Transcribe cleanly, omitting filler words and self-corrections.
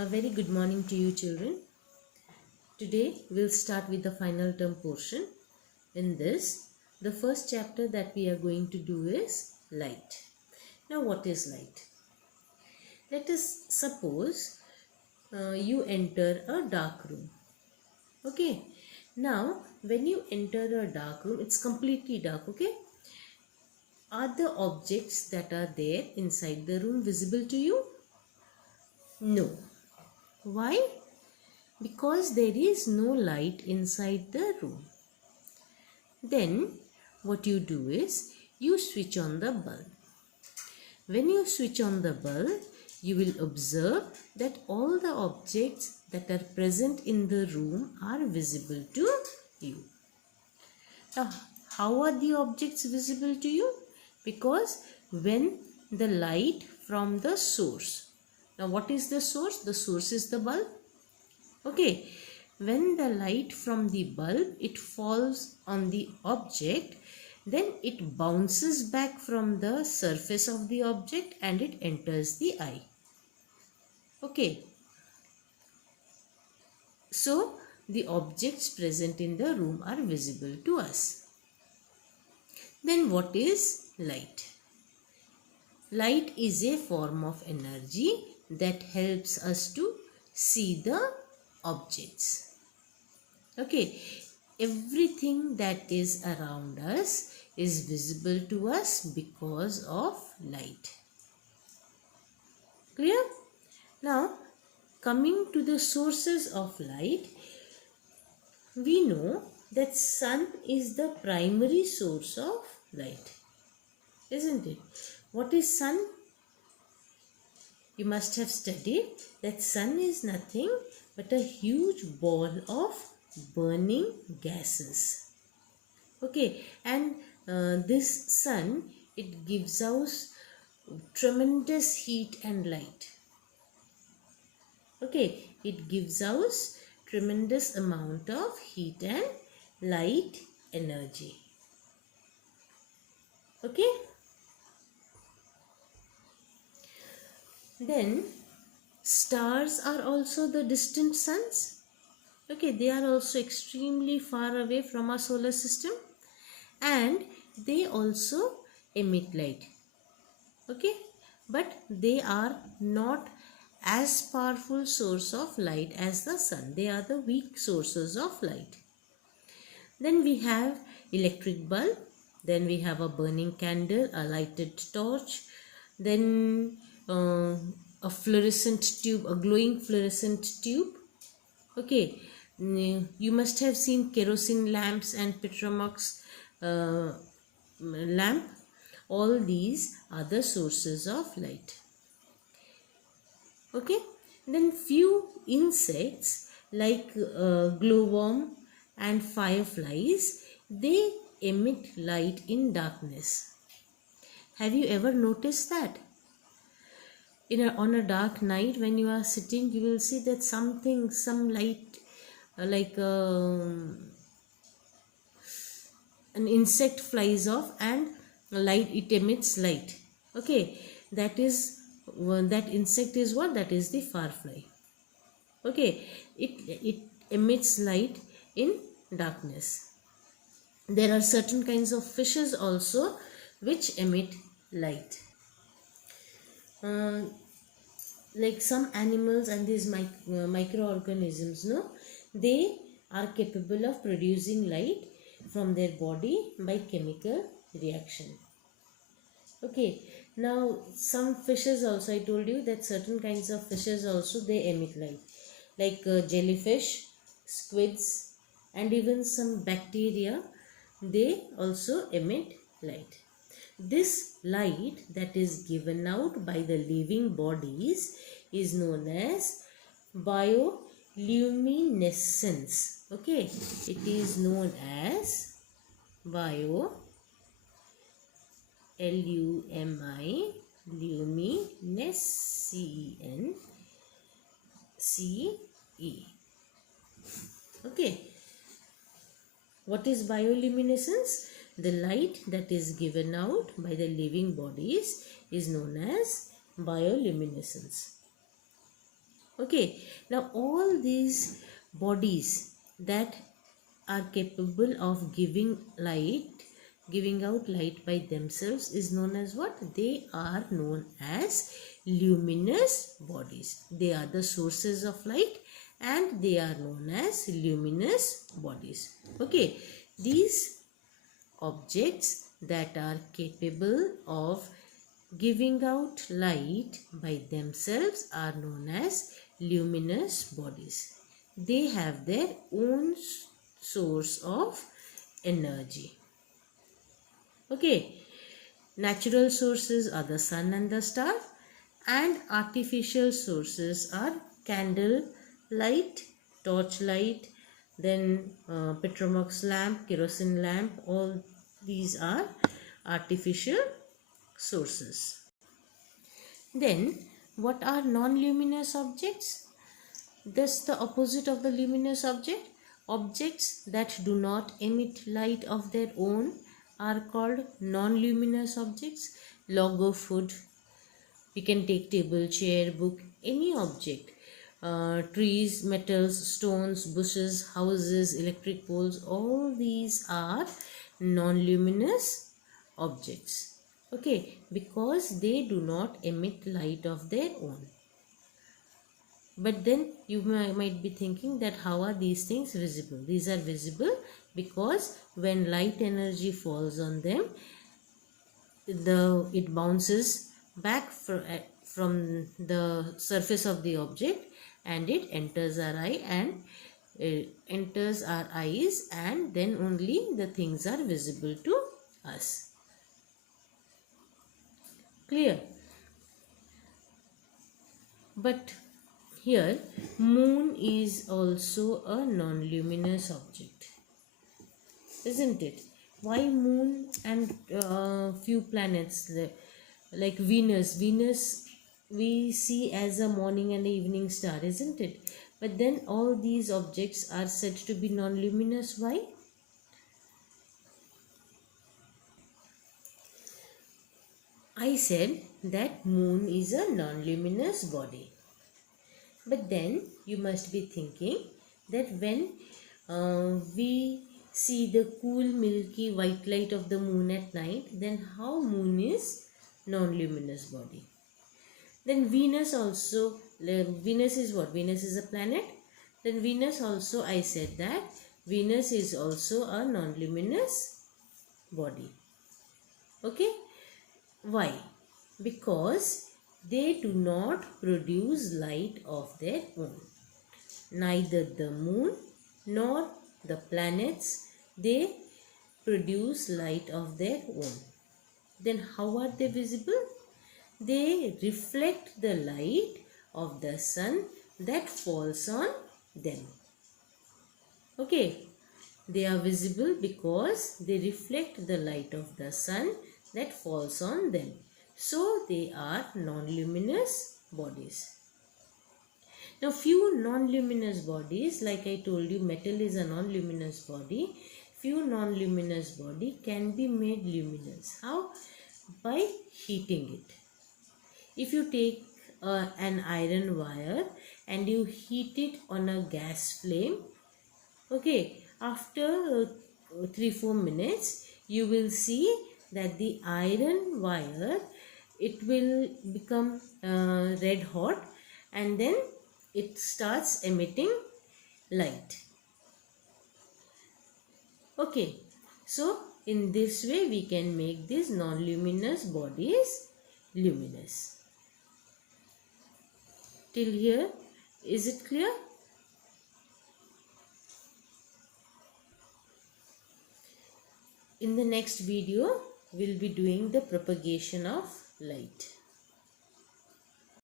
A very good morning to you children. Today we'll start with the final term portion. In this, the first chapter that we are going to do is light. Now what is light? Let us suppose you enter a dark room. Okay. Now when you enter a dark room, it's completely dark. Okay. Are the objects that are there inside the room visible to you? No. Why? Because there is no light inside the room. Then what you do is you switch on the bulb. When you switch on the bulb, you will observe that all the objects that are present in the room are visible to you. Now, how are the objects visible to you? Because when the light from the source. Now, what is the source? The source is the bulb. Okay, when the light from the bulb, it falls on the object, then it bounces back from the surface of the object and it enters the eye. Okay, so the objects present in the room are visible to us. Then what is light? Light is a form of energy that helps us to see the objects. Okay, everything that is around us is visible to us because of light. Clear? Now, coming to the sources of light, we know that sun is the primary source of light, isn't it? What is sun? You must have studied that sun is nothing but a huge ball of burning gases. Okay, and this sun, it gives us tremendous heat and light. Okay, it gives us tremendous amount of heat and light energy. Okay. Then stars are also the distant suns. Okay, they are also extremely far away from our solar system and they also emit light. Okay, but they are not as powerful source of light as the sun. They are the weak sources of light. Then we have electric bulb. Then we have a burning candle, a lighted torch. Then a fluorescent tube, a glowing fluorescent tube. Okay, you must have seen kerosene lamps and petromax lamp. All these are the sources of light. Okay, then few insects like glowworm and fireflies, they emit light in darkness. Have you ever noticed that? On a dark night when you are sitting, you will see that some light like an insect flies off and it emits light. Okay, that insect is what? That is the firefly. Okay, it emits light in darkness. There are certain kinds of fishes also which emit light. Like some animals and these microorganisms, no, they are capable of producing light from their body by chemical reaction. Okay, now some fishes also, I told you that certain kinds of fishes also, they emit light, like jellyfish, squids, and even some bacteria, they also emit light. This light that is given out by the living bodies is known as bioluminescence. Okay, it is known as luminescence. Okay, what is bioluminescence? The light that is given out by the living bodies is known as bioluminescence. Okay, now all these bodies that are capable of giving out light by themselves is known as what? They are known as luminous bodies. They are the sources of light and they are known as luminous bodies. Okay, these objects that are capable of giving out light by themselves are known as luminous bodies. They have their own source of energy. Okay, natural sources are the sun and the star, and artificial sources are candle light, torch light, then petromax lamp, kerosene lamp. All these are artificial sources. Then what are non-luminous objects? Thus the opposite of the luminous object. Objects that do not emit light of their own are called non-luminous objects. Log of wood, we can take table, chair, book, any object. Trees, metals, stones, bushes, houses, electric poles, all these are non-luminous objects. Okay, because they do not emit light of their own. But then you might be thinking that how are these things visible? These are visible because when light energy falls on them, it bounces back from the surface of the object and it enters our eye and enters our eyes, and then only the things are visible to us. Clear? But here moon is also a non-luminous object, isn't it? Why moon and few planets like Venus? Venus we see as a morning and evening star, isn't it? But then all these objects are said to be non-luminous. Why? I said that moon is a non-luminous body. But then you must be thinking that when we see the cool milky white light of the moon at night, then how moon is non-luminous body? Then Venus also, Venus is what? Venus is a planet. Then Venus also, I said that Venus is also a non-luminous body. Okay? Why? Because they do not produce light of their own. Neither the moon nor the planets, they produce light of their own. Then how are they visible? They reflect the light of the sun that falls on them. Okay, they are visible because they reflect the light of the sun that falls on them. So they are non-luminous bodies. Now few non-luminous bodies, like I told you, metal is a non-luminous body. Few non-luminous body can be made luminous. How? By heating it. If you take an iron wire and you heat it on a gas flame, okay, after 3-4 minutes you will see that the iron wire, it will become red hot and then it starts emitting light. Okay, so in this way we can make these non-luminous bodies luminous. Till here, is it clear? In the next video, we'll be doing the propagation of light.